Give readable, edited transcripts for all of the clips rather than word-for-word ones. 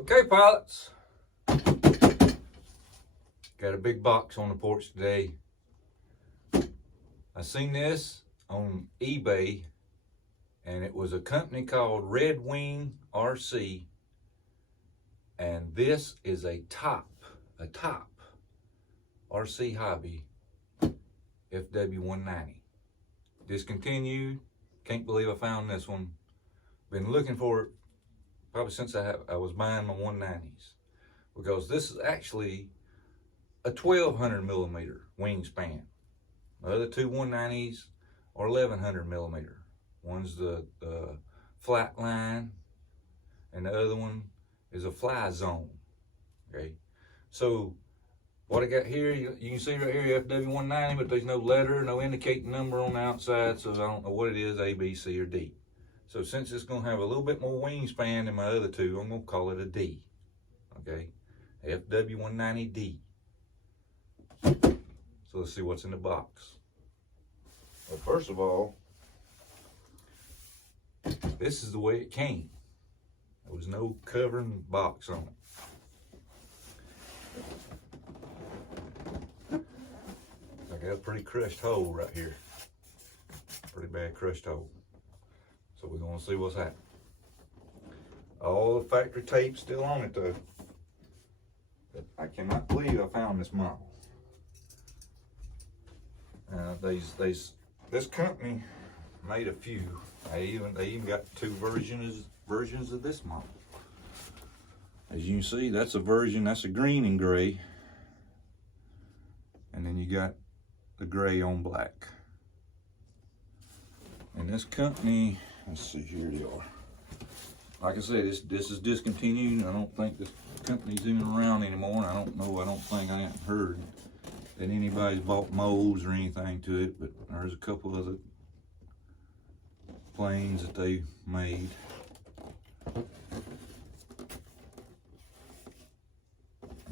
Okay, pilots, got a big box on the porch today. I seen this on eBay, and it was a company called Red Wing RC, and this is a top RC hobby FW-190. Discontinued. Can't believe I found this one. Been looking for it probably since I was buying my 190s, because this is actually a 1200 millimeter wingspan. The other two 190s are 1100 millimeter. One's the flat line, and the other one is a fly zone. Okay, so what I got here, you can see right here FW-190, but there's no letter, no indicating number on the outside, so I don't know what it is, A, B, C, or D. So since it's going to have a little bit more wingspan than my other two, I'm going to call it a D. Okay, FW-190D. So let's see what's in the box. Well, first of all, this is the way it came. There was no covering box on it. I got a pretty crushed hole right here. Pretty bad crushed hole. So we're gonna see what's happening. All the factory tape's still on it though. But I cannot believe I found this model. This company made a few. They even got two versions of this model. As you can see, that's a version, that's a green and gray. And then you got the gray on black. And this company, let's see, here they are. Like I said, this is discontinued. I don't think this company's even around anymore. I don't haven't heard that anybody's bought molds or anything to it, but there's a couple of the planes that they made.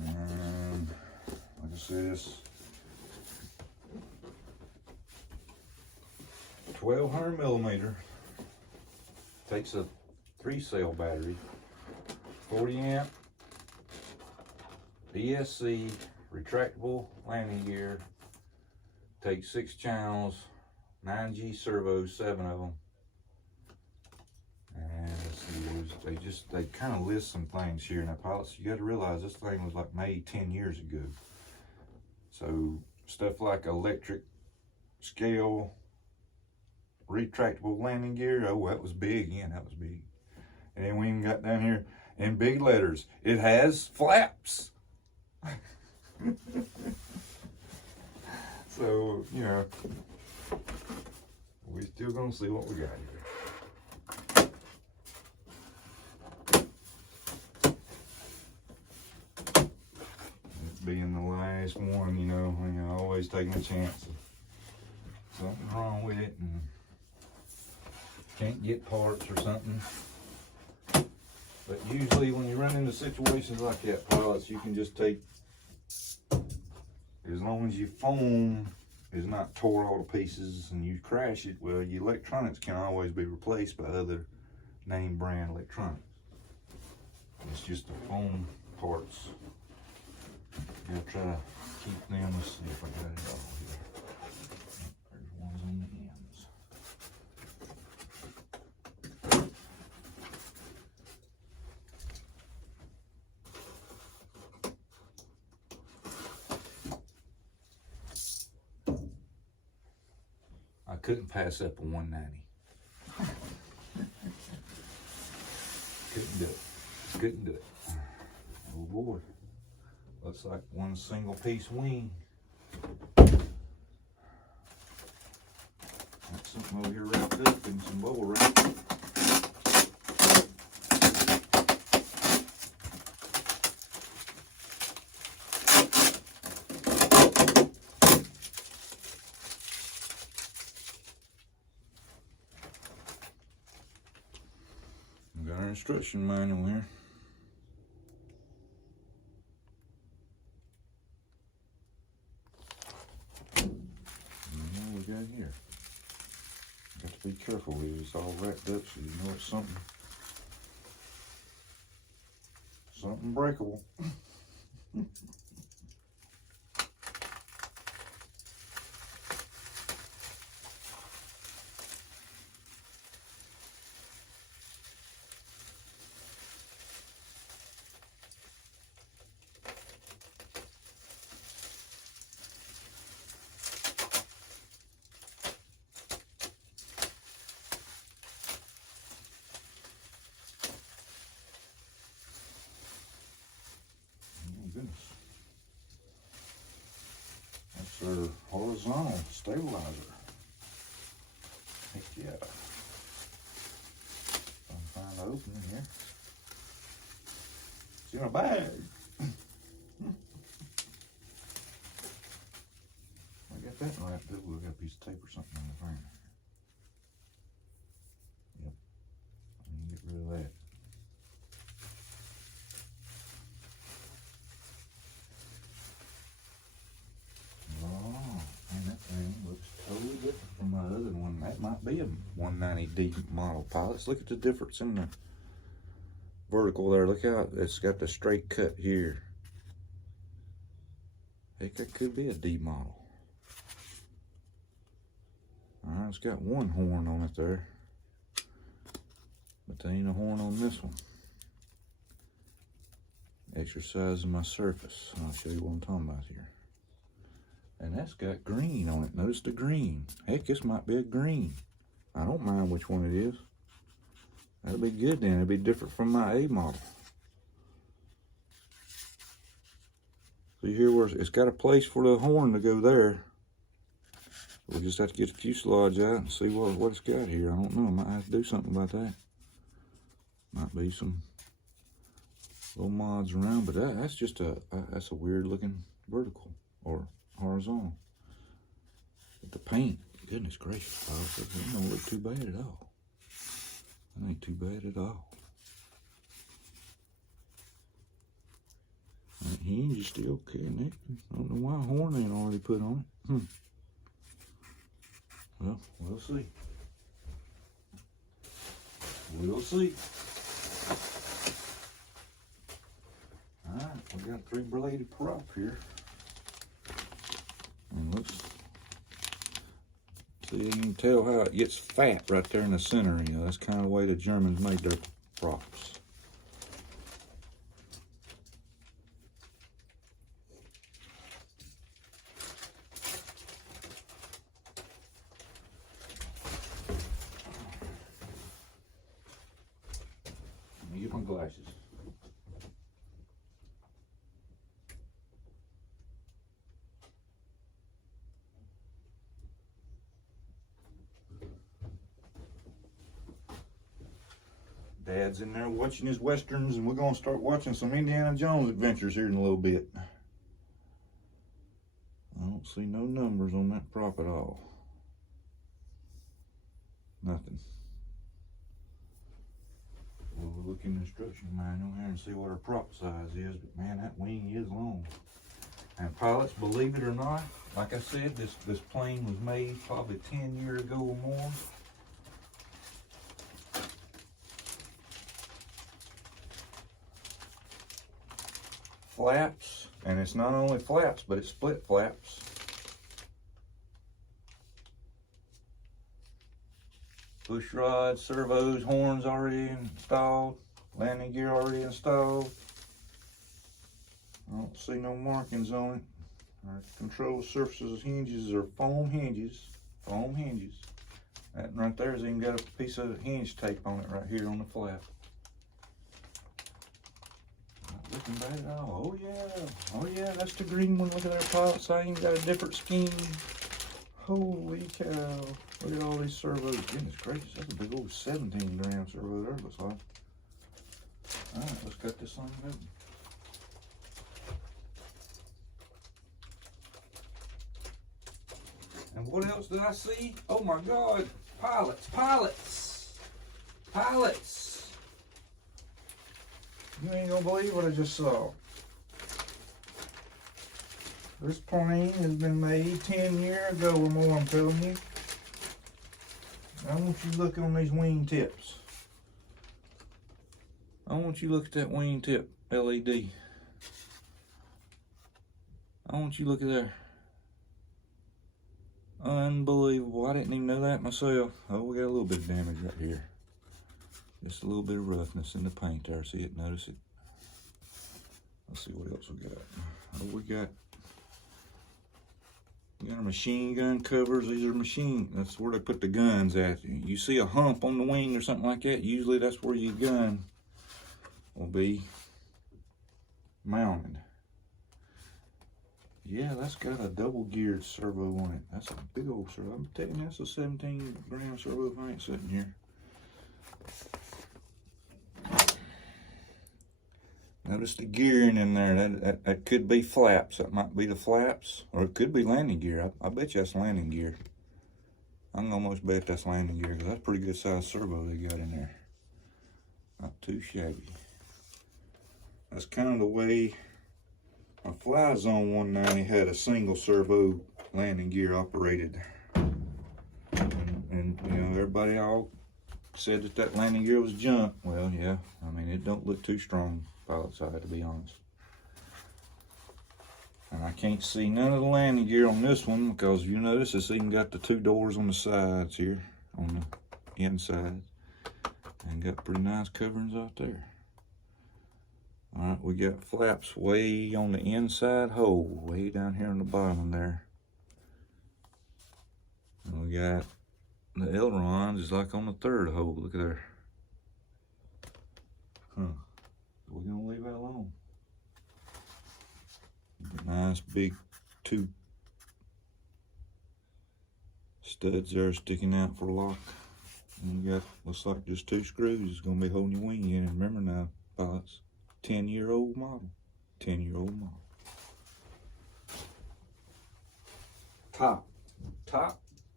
And like I said, it's 1200 millimeter. Takes a 3-cell battery, 40 amp, ESC, retractable landing gear, takes 6 channels, 9G servos, 7 of them. And let's see, they kind of list some things here. Now pilots, you got to realize this thing was like made 10 years ago. So stuff like electric scale, retractable landing gear, oh, that was big. Yeah, that was big. And then we even got down here in big letters, it has flaps. So, you know, we still gonna see what we got here. This being the last one, you know, always taking a chance of something wrong with it and can't get parts or something. But usually when you run into situations like that, pilots, you can just take, as long as your foam is not tore all to pieces and you crash it, well, your electronics can always be replaced by other name brand electronics. It's just the foam parts. I'll try to keep them. Let's see if I got it all here. There's ones on the ends. I couldn't pass up a 190. Couldn't do it. Couldn't do it. Oh boy. Looks like one single piece wing. Got something over here wrapped up in some bubble wrap. Got our instruction manual here. And what we got here? Got to be careful with it. It's all wrapped up so you know it's something Something breakable. Goodness. That's our horizontal stabilizer. Heck yeah. I'm trying to open it here. It's in a bag. I got that wrapped up. We've got a piece of tape or something on the front. Yep. I need to get rid of that. Totally different from my other one. That might be a 190D model pilots. Look at the difference in the vertical there. Look how it's got the straight cut here. Heck, that could be a D model. Alright, it's got one horn on it there, but there ain't a horn on this one. Exercising my surface. I'll show you what I'm talking about here. And that's got green on it. Notice the green. Heck, this might be a green. I don't mind which one it is. That'll be good then. It'll be different from my A model. See here where it's got a place for the horn to go there. We'll just have to get the fuselage out and see what it's got here. I don't know. I might have to do something about that. Might be some little mods around, but that's just that's a weird looking vertical or horizontal. But the paint, goodness gracious, folks, it don't look too bad at all. That ain't too bad at all. That hinge is still connected. I don't know why a horn ain't already put on it. Well, we'll see. We'll see. Alright, we got a 3-bladed prop here. And let's see, you can tell how it gets fat right there in the center. You know, that's kind of the way the Germans made their props. Let me get my glasses. Dad's in there watching his westerns, and we're going to start watching some Indiana Jones adventures here in a little bit. I don't see no numbers on that prop at all. Nothing. We'll look in the instruction manual here and see what our prop size is, but man, that wing is long. And pilots, believe it or not, like I said, this plane was made probably 10 years ago or more. Flaps, and it's not only flaps, but it's split flaps. Push rods, servos, horns already installed, landing gear already installed. I don't see no markings on it. Our control surfaces hinges are foam hinges. Foam hinges. That right there has even got a piece of hinge tape on it right here on the flap. Not looking bad at all. Oh yeah. Oh yeah, that's the green one. Look at that pilot sight. Got a different scheme. Holy cow. Look at all these servos. Goodness gracious, that's a big old 17-gram servo there, looks like. Alright, let's cut this thing open. And what else did I see? Oh my God, pilots. You ain't gonna believe what I just saw. This plane has been made 10 years ago or more, I'm telling you. I want you to look on these wing tips. I want you to look at that wing tip. LED. I want you to look at there. Unbelievable. I didn't even know that myself. Oh, we got a little bit of damage right here. Just a little bit of roughness in the paint there. See it? Notice it? Let's see what else we got. Oh, we got our machine gun covers. These are that's where they put the guns at. You see a hump on the wing or something like that, usually that's where your gun will be mounted. Yeah, that's got a double geared servo on it. That's a big old servo. I'm telling you, that's a 17-gram servo if I ain't sitting here. Notice the gearing in there. That could be flaps. That might be the flaps, or it could be landing gear. I bet you that's landing gear. I can almost bet that's landing gear because that's a pretty good size servo they got in there. Not too shabby. That's kind of the way my Fly Zone 190 had a single servo landing gear operated. And you know, everybody all said that landing gear was junk. Well, yeah, I mean, it don't look too strong. Pilot side, to be honest. And I can't see none of the landing gear on this one because you notice it's even got the 2 doors on the sides here, on the inside, and got pretty nice coverings out there. All right, we got flaps way on the inside hole, way down here on the bottom there. And we got the ailerons is like on the 3rd hole. Look at there. Huh. We're gonna leave that alone. Nice big 2 studs there sticking out for lock. And you got, looks like just 2 screws. It's gonna be holding your wing in. And remember now, pilots, 10-year-old model. 10-year-old model. Top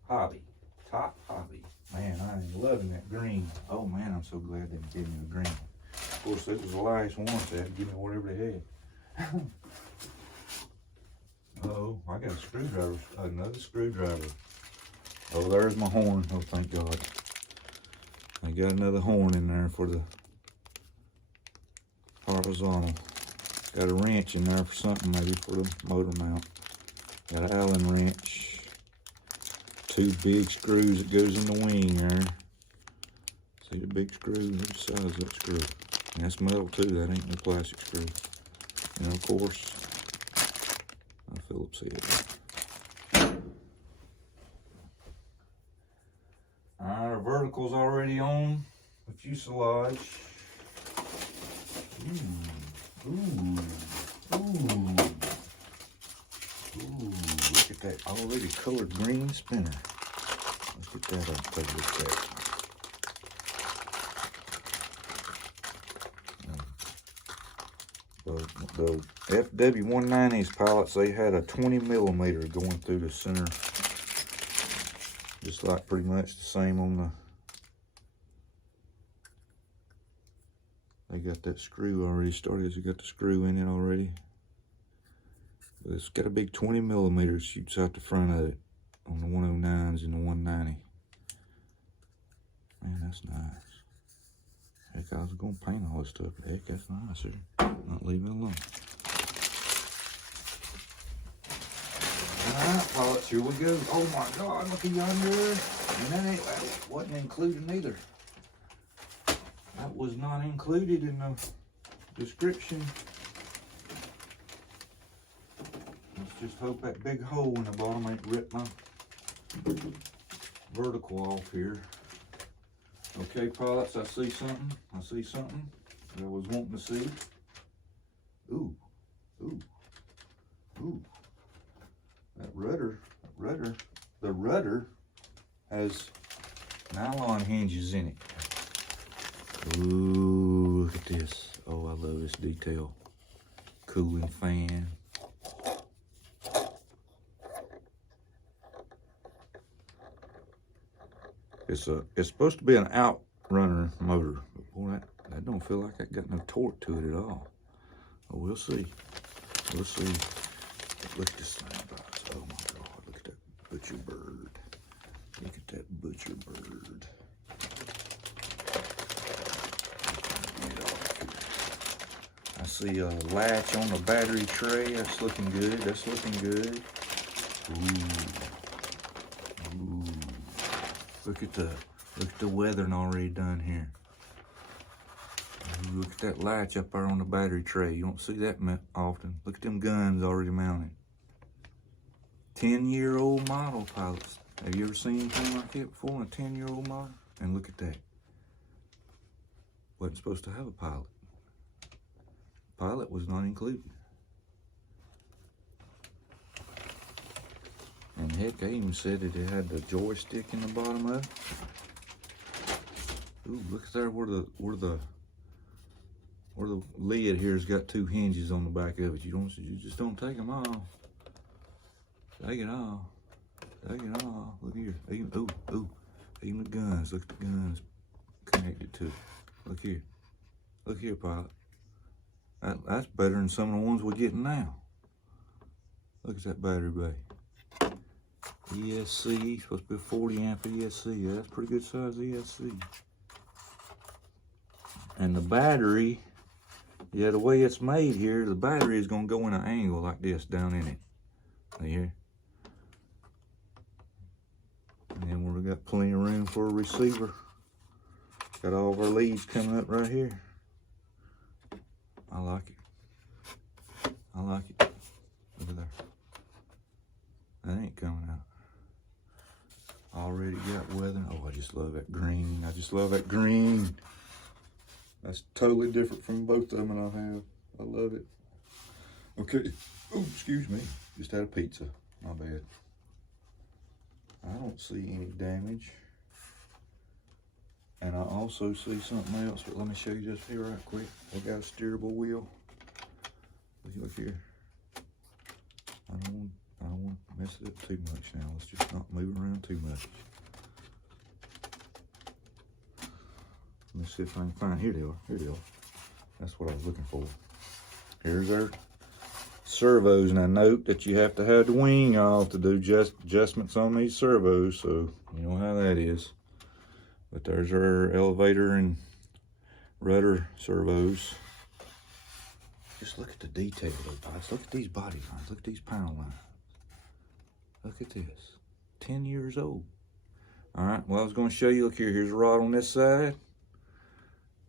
hobby. Top hobby. Man, I am loving that green. Oh man, I'm so glad they gave me the green. Of course, this was the last one, so they had to give me whatever they had. Oh, I got a screwdriver, another screwdriver. Oh, there's my horn. Oh, thank God. I got another horn in there for the horizontal. Got a wrench in there for something, maybe for the motor mount. Got an Allen wrench. 2 big screws that goes in the wing there. See the big screw? Look at the size of that screw. And that's metal too, that ain't no plastic screw. And of course, a Phillips head. Alright, our vertical's already on the fuselage. Ooh, look at that already colored green spinner. Let's get that up, take a look at that. The FW-190's pilots, they had a 20mm going through the center. Just like pretty much the same on the, they got that screw already started. They got the screw in it already. But it's got a big 20mm shoots out the front of it on the 109s and the 190. Man, that's nice. Heck, I was gonna paint all this stuff, but heck, that's nicer. Not leave it alone. Alright, pilots, here we go. Oh my God, look at yonder. And that wasn't included either. That was not included in the description. Let's just hope that big hole in the bottom ain't ripped my vertical off here. Okay, pilots, I see something. I see something that I was wanting to see. Ooh. The rudder has nylon hinges in it. Ooh, look at this. Oh, I love this detail. Cooling fan. It's supposed to be an outrunner motor, but boy, that don't feel like that got no torque to it at all. Oh, we'll see. We'll see. Look at this thing, guys. Oh my God, look at that butcher bird. Look at that butcher bird. I see a latch on the battery tray. That's looking good. That's looking good. Ooh. Look at the weathering already done here. Ooh, look at that latch up there on the battery tray. You don't see that often. Look at them guns already mounted. 10-year-old model pilots. Have you ever seen anything like that before? A 10-year-old model? And look at that. Wasn't supposed to have a pilot. Pilot was not included. And heck, they even said that it had the joystick in the bottom of it. Ooh, look at there where the lid here's got 2 hinges on the back of it. You just don't take them off. Take it off. Take it off. Look here. Even the guns. Look at the guns connected to it. Look here. Look here, pilot. That's better than some of the ones we're getting now. Look at that battery bay. ESC, supposed to be 40 amp ESC. Yeah, that's pretty good size ESC. And the battery, yeah, the way it's made here, the battery is going to go in an angle like this down in it. See here? And then we've got plenty of room for a receiver. Got all of our leads coming up right here. I like it. I like it. Look at there. That ain't coming out. Already got weather. Oh, I just love that green. I just love that green. That's totally different from both of them that I have. I love it. Okay. Oh, excuse me. Just had a pizza. My bad. I don't see any damage. And I also see something else, but let me show you just here right quick. We got a steerable wheel. Look here. I don't want to mess it up too much now. Let's just not move around too much. Let me see if I can find, here they are, here they are. That's what I was looking for. Here's our servos, and I note that you have to have the wing off to do adjustments on these servos, so you know how that is. But there's our elevator and rudder servos. Just look at the detail of those bodies. Look at these body lines. Look at these panel lines. Look at this. 10 years old. All right, well, I was going to show you. Look here. Here's a rod on this side.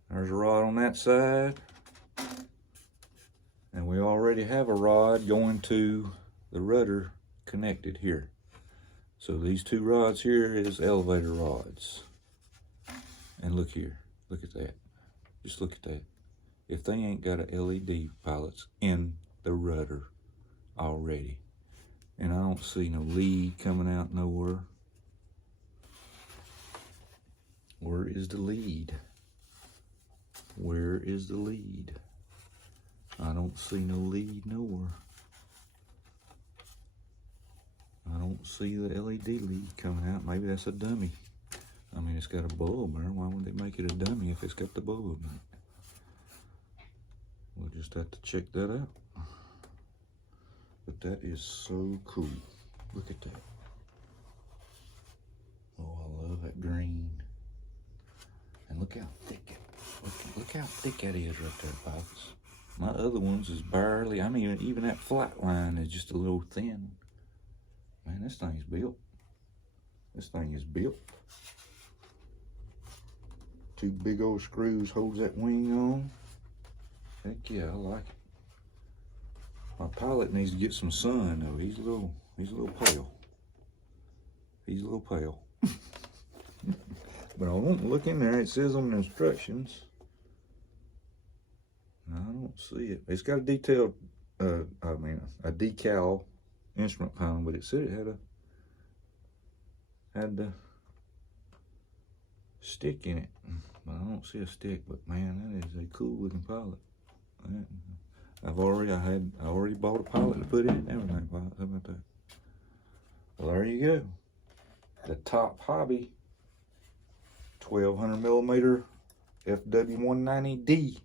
There's a rod on that side. And we already have a rod going to the rudder connected here. So these 2 rods here is elevator rods. And look here, look at that. Just look at that. If they ain't got a LED pilots in the rudder already, and I don't see no lead coming out nowhere. Where is the lead? Where is the lead? I don't see no lead nowhere. I don't see the LED lead coming out. Maybe that's a dummy. I mean, it's got a bulb there. Why would they make it a dummy if it's got the bulb in it? We'll just have to check that out. But that is so cool. Look at that. Oh, I love that green. And look how thick it, look how thick that is right there, folks. My other ones is barely, I mean, even that flat line is just a little thin. Man, this thing's built. This thing is built. 2 big old screws holds that wing on. Heck yeah, I like it. My pilot needs to get some sun though. He's a little pale. He's a little pale. But I won't look in there. It says on the instructions. I don't see it. It's got a detailed, a decal instrument panel, but it said it had the stick in it. But I don't see a stick. But man, that is a cool looking pilot. I already bought a pilot to put in it and everything. How about that? Well, there you go. The Top Hobby 1200 millimeter FW-190D.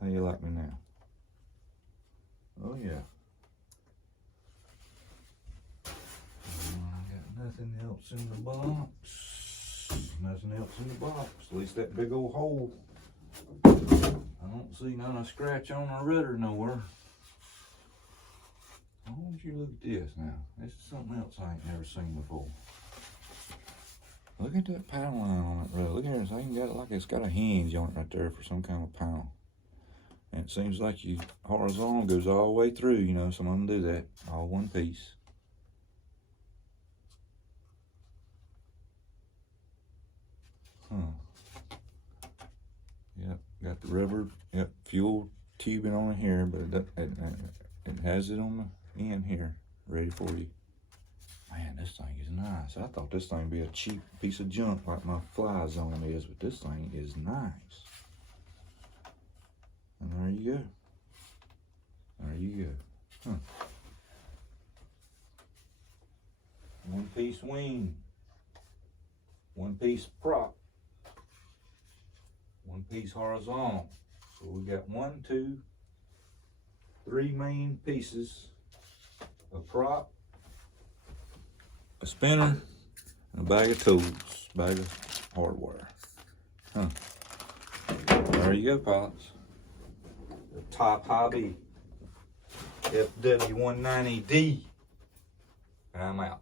How you like me now? Oh yeah. I got nothing else in the box. Nothing else in the box. At least that big old hole. I don't see none of scratch on the rudder nowhere. I want you to look at this now. This is something else I ain't never seen before. Look at that power line on that rudder. Look at it. It's even got it like it's got a hinge on it right there for some kind of power. And it seems like you horizontal goes all the way through, you know, some of them do that. All one piece. Yep, got the rubber, yep, fuel tubing on it here, but it has it on the end here, ready for you. Man, this thing is nice. I thought this thing would be a cheap piece of junk like my fly zone is, but this thing is nice. And there you go. There you go. One piece wing. One piece prop. One piece horizontal. So we got 1, 2, 3 main pieces. A prop, a spinner, and a bag of tools, bag of hardware. There you go, pilots. The Top Hobby FW-190D. And I'm out.